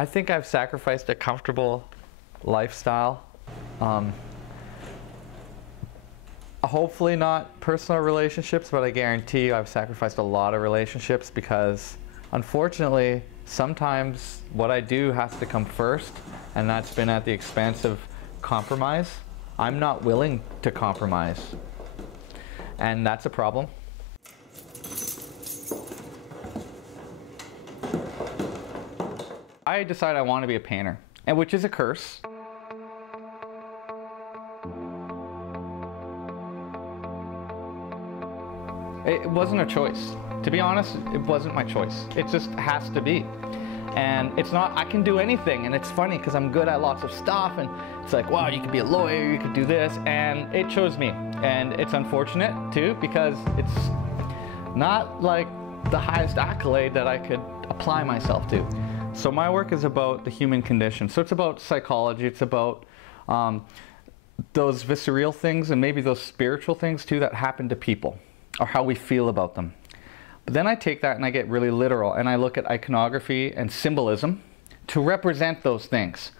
I think I've sacrificed a comfortable lifestyle. Hopefully not personal relationships, but I guarantee you I've sacrificed a lot of relationships because unfortunately sometimes what I do has to come first, and that's been at the expense of compromise. I'm not willing to compromise, and that's a problem. I decided I want to be a painter, and which is a curse. It wasn't a choice. To be honest, it wasn't my choice. It just has to be. And it's not, I can do anything, and it's funny because I'm good at lots of stuff, and it's like, wow, you could be a lawyer, you could do this, and it chose me. And it's unfortunate too, because it's not like the highest accolade that I could apply myself to. So my work is about the human condition. So it's about psychology, it's about those visceral things and maybe those spiritual things too that happen to people, or how we feel about them. But then I take that and I get really literal, and I look at iconography and symbolism to represent those things.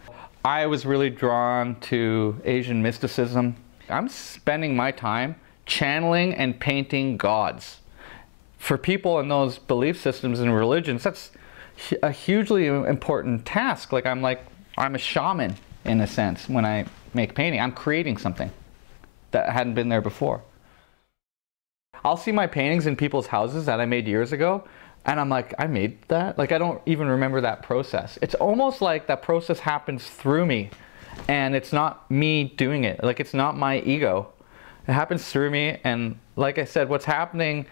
I was really drawn to Asian mysticism. I'm spending my time channeling and painting gods. For people in those belief systems and religions, that's a hugely important task. I'm a shaman in a sense when I make painting. I'm creating something that hadn't been there before. I'll see my paintings in people's houses that I made years ago, and I'm like, I made that? Like, I don't even remember that process. It's almost like that process happens through me, and it's not me doing it. Like, it's not my ego. It happens through me, and like I said, what's happening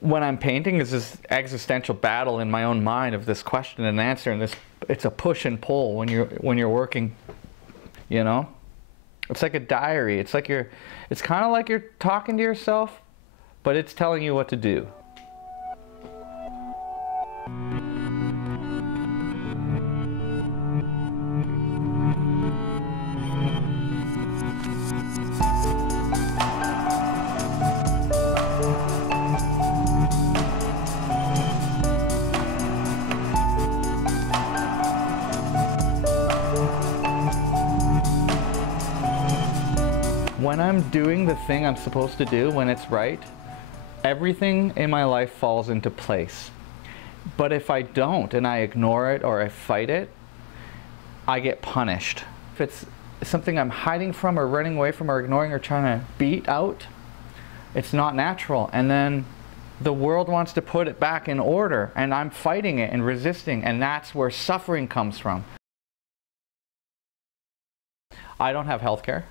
when I'm painting is this existential battle in my own mind of this question and answer, and it's a push and pull when you're working, you know? It's like a diary. It's kind of like you're talking to yourself, but it's telling you what to do. When I'm doing the thing I'm supposed to do, when it's right, everything in my life falls into place. But if I don't, and I ignore it or I fight it, I get punished. If it's something I'm hiding from or running away from or ignoring or trying to beat out, it's not natural. And then the world wants to put it back in order, and I'm fighting it and resisting, and that's where suffering comes from. I don't have health care.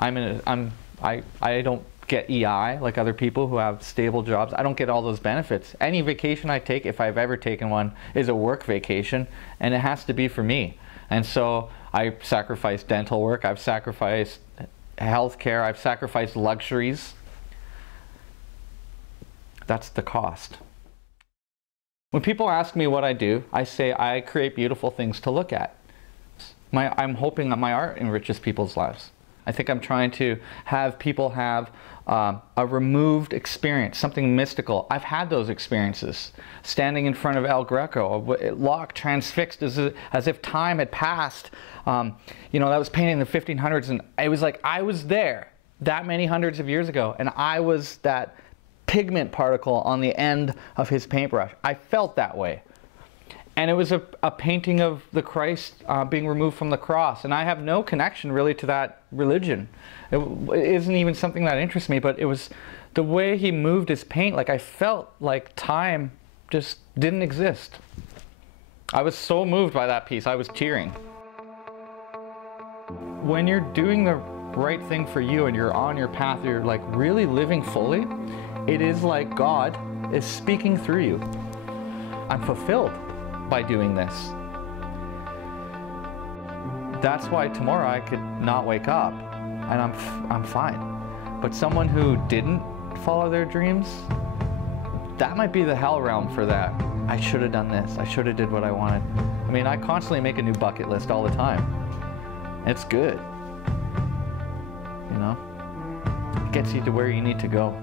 I don't get EI like other people who have stable jobs. I don't get all those benefits. Any vacation I take, if I've ever taken one, is a work vacation, and it has to be for me. And so I sacrifice dental work, I've sacrificed health care, I've sacrificed luxuries. That's the cost. When people ask me what I do, I say I create beautiful things to look at. I'm hoping that my art enriches people's lives. I think I'm trying to have people have a removed experience, something mystical. I've had those experiences. Standing in front of El Greco, locked, transfixed, as if time had passed. You know, that was painted in the 1500s, and it was like I was there that many hundreds of years ago, and I was that pigment particle on the end of his paintbrush. I felt that way. And it was a painting of the Christ being removed from the cross. And I have no connection really to that religion. It isn't even something that interests me, but it was the way he moved his paint. Like, I felt like time just didn't exist. I was so moved by that piece, I was tearing. When you're doing the right thing for you and you're on your path, you're like really living fully, it is like God is speaking through you. I'm fulfilled by doing this. That's why tomorrow I could not wake up and I'm fine. But someone who didn't follow their dreams, that might be the hell realm for that. I should have done this. I should have did what I wanted. I mean, I constantly make a new bucket list all the time. It's good. You know? It gets you to where you need to go.